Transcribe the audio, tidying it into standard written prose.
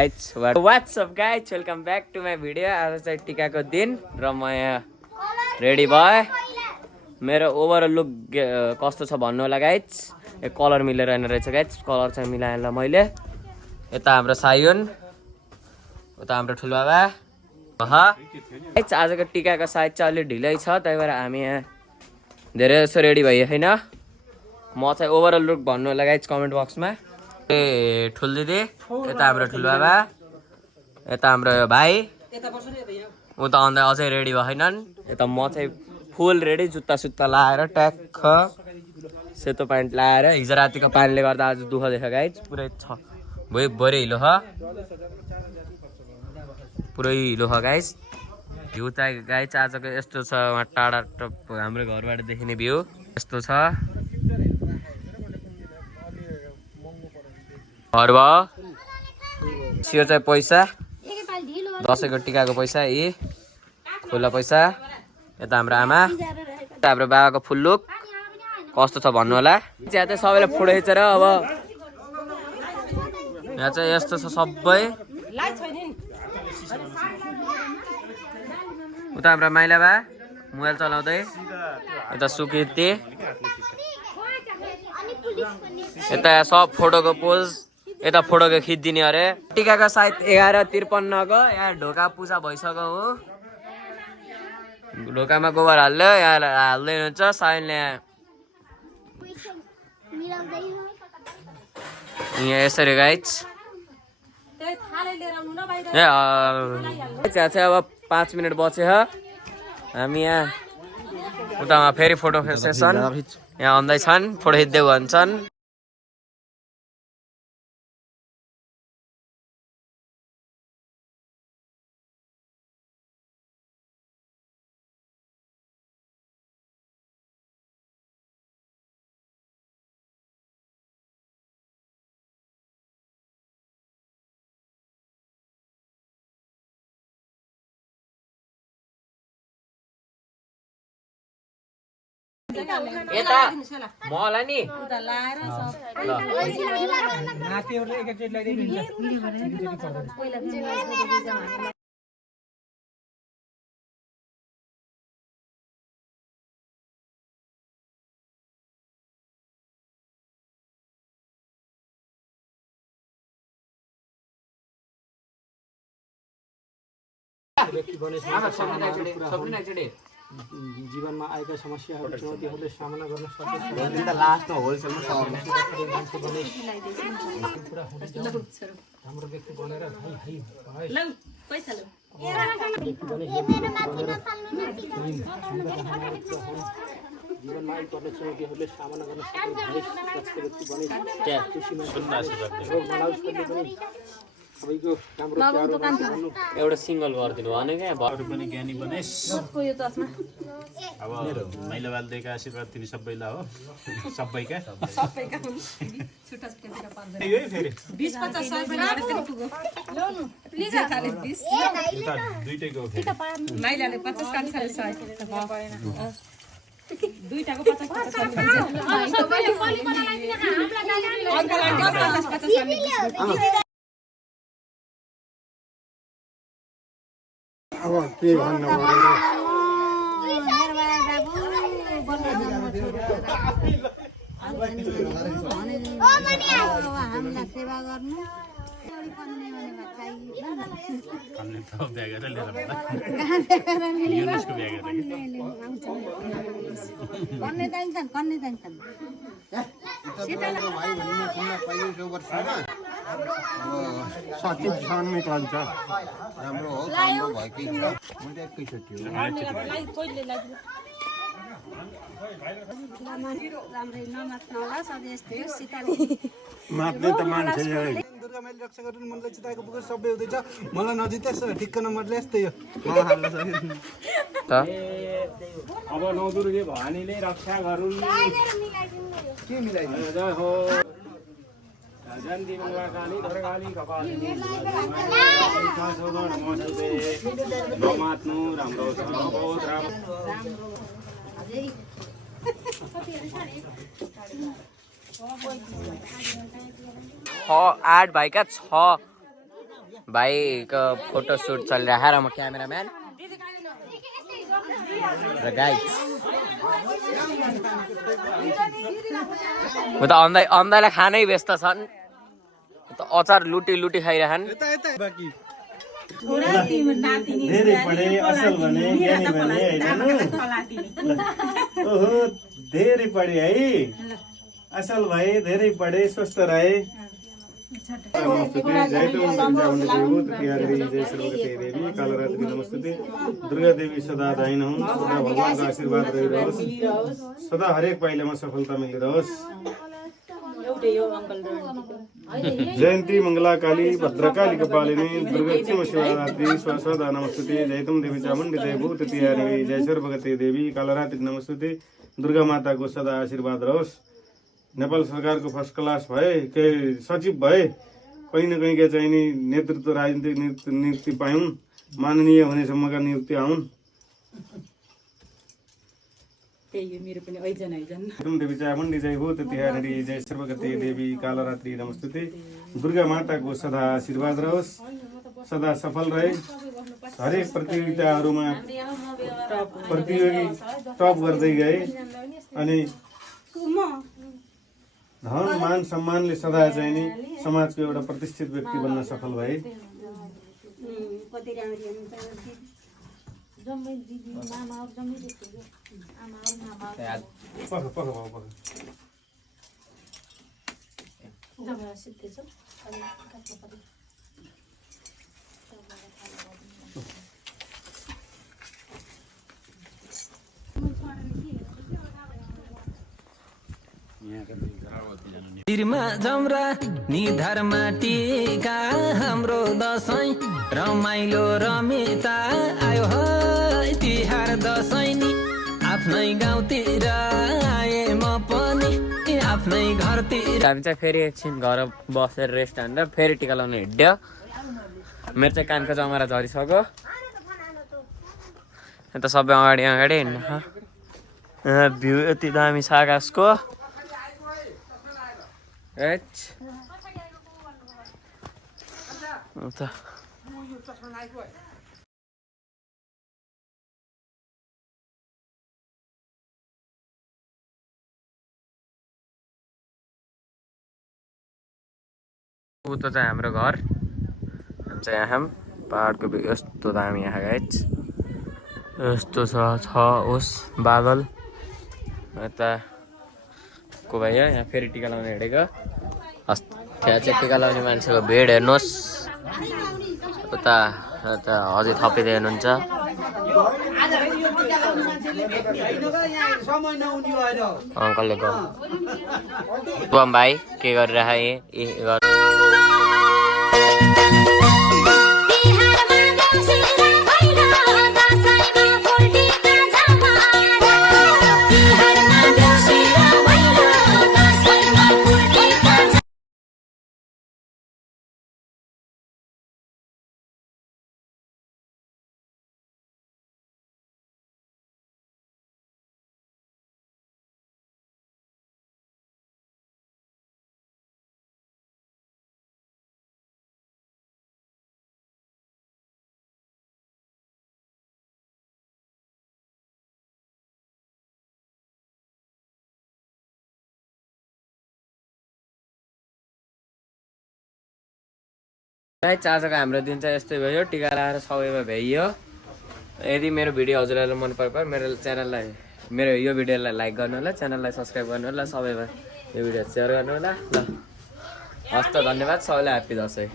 What's up guys welcome back to my video. आज चाहिँ टिकाको दिन र म यहाँ रेडी भएँ। मेरो ओभरअल लुक कस्तो छ भन्नु होला गाइज। यो कलर मिलेर आएन रहेछ गाइज, कलर चाहिँ मिलाएन मैले। यता हाम्रो सायुन, उता हाम्रो ठुलोबाबा। गाइज आजको टिकाको साइज चाहिँ अलिक ढिलै छ, त्यही भएर हामी यहाँ धेरै जसो रेडी भइयो छैन। म चाहिँ ओभरअल लुक भन्नु होला गाइज कमेन्ट बक्समा। ए ठुल दिदी, यता हाम्रो ठुलोबाबा, यता हाम्रो भाइ, उता अन्त अझै रेडी भएनन्। यता म चाहिँ फुल रेडी, जुत्ता सुत्ता लाएर ट्याक्क सेतो प्यान्ट लाएर। हिजो रातिको पानीले गर्दा आज दुःख देख्यो गाइज, पुरै छ भरे हिलो छ, पुरै हिलो छ गाइज। भ्यू त गाइज आजको यस्तो छ, वहाँ टाढा हाम्रो घरबाट देखिने भ्यू यस्तो छ। घर भयो यो चाहिँ पैसा, दसैँको टिकाको पैसा, यी खुला पैसा। यता हाम्रो आमा, यता हाम्रो बाबाको फुल लुक कस्तो छ भन्नु होला। यहाँ चाहिँ सबैले फोटो खिचेर अब यहाँ चाहिँ यस्तो छ सबै। उता हाम्रो माइला बा मोबाइल चलाउँदै, यता सुकृति, यता सब फोटोको पोज, यता फोटोको खिचिदिने अरे। टिकाको सायद 11:53 को यहाँ ढोका पूजा भइसक्यो हो। ढोकामा गोबर हाल्यो, यहाँ हाल्दै हुनुहुन्छ सायनले। यहाँ यसरी गाइज यहाँ चाहिँ अब 5 मिनट बच्यो। हामी यहाँ उतामा फेरि फोटो सेसन यहाँ आउँदैछन्, फोटो खिच्दै भन्छन्। यता मलाई नि जीवनमा आएका समस्याहरू चुनौतीहरूले सामना गर्न सक्छ। लास्टमा होलसेलमा राम्रो व्यक्ति बनेर जीवनमा आइपर्ने चुनौतीहरूले सामना गर्न सबैको एउटा सिङ्गल गरिदिनु भने क्या अरू पनि ज्ञानी बनेस्। अब माइलावालदेका आशीर्वाद तिमी सबैलाई हो, सबैका दुईटैको दुईटाको 50-50 अब के भन्नु हामीलाई सेवा गर्नु कन्ने चाहिन्छन् सचिव सन निकाल्छ। राम्रो हो, राम्रो भएकै छ। म चाहिँ एकैचोटि हो मात्रै त मान्छे दुर्गा माइली रक्षा गर्नु मनलाई चिताएको पुगेर सबै हुँदैछ। मलाई नजितेछ ठिक्क नम्बरले यस्तै हो। अब 9 दुर्गे भवानीले रक्षा गरून्। के मिलाइदिनु जय हो जन्ती मङ्गलकाली धरकाली कपालिनी नमात्नु राम्रो छ बहुत राम्रो। 8 भाइका 6 भाइको फोटो सुट चलिरहेको र म क्यामेराम्यान र गाइज म त अन्दाइलाई खानै व्यस्त छन् त अचार लुटी लुटी खाइरहन् धेरै पढे असल भने ज्ञानी भने हैन ओहो धेरै पढे है असल भए धेरै पढे स्वस्थ रहे नमस्ते दुर्गा देवी सदा दाइन हुन् सदा भगवानको आशीर्वाद रहिरहोस् सदा हरेक पाइलामा सफलता मिलिरहोस् जयन्ती मंगला काली भद्रकाली कपालिनी दुर्गा क्षमा शिवरात्रि स्वसदा नमस्ते जयतम देवी चामुण्डी जय भूत तिहारी जय सर्वगते देवी कालरात्रि नमस्ते दुर्गा माताको सदा आशीर्वाद रहोस् नेपाल सरकारको फर्स्ट क्लास भए के सचिव भए कहीँ न कहीँ चाहिँ नि नेतृत्व राजनीतिक नियुक्ति पाउन् माननीय हुनेसम्मका नियुक्ति आउन् देवी चामुण्डी जय भूत तिहारी जय सर्वगते देवी कालरात्रि नमस्ते दुर्गा माताको सदा आशीर्वाद रहोस् सदा सफल रहे हरेक प्रतियोगिताहरूमा प्रतियोगी टप गर्दै गए अनि धन मान सम्मानले सदा चाहिँ नि समाजको एउटा प्रतिष्ठित व्यक्ति बन्न सफल भए तिरमा जमरा निधारमा टीका हाम्रो दसैँ रमाइलो रमिता आयो है तिहार दसैँ नि आफ्नै गाउँतिर आए म पनि आफ्नै घरतिर हामी चाहिँ फेरि एकछिन घर बसेर रेस्ट हानेर फेरि टिका लाउनु हिँड्यो मेरो चाहिँ कानको जमरा झरिसक्यो अन्त सबै अगाडि अगाडि हिँड्नु भ्यू यति दामी छ आकाशको उता चाहिँ हाम्रो घर हामी चाहिँ यहाँ पहाडको यस्तो दामी यहाँ गाइज यस्तो छ ओस बादल यता को भयो यहाँ फेरि टिका लाउनु हिँडेको त्यहाँ चाहिँ टिका लाउने मान्छेको भिड हेर्नुहोस् उता अझै थपिँदै हुनुहुन्छ अङ्कलले गयो भाइ के गरिरहेको आजको हाम्रो दिन चाहिँ यस्तै भयो टिका लगाएर सबैमा भ्याइयो यदि मेरो भिडियो हजुरहरूलाई मन पर्यो मेरो च्यानललाई मेरो यो भिडियोलाई लाइक गर्नु होला च्यानललाई सब्सक्राइब गर्नु होला सबैमा यो भिडियो सेयर गर्नु होला ल हस्त धन्यवाद सबैलाई ह्याप्पी दसैँ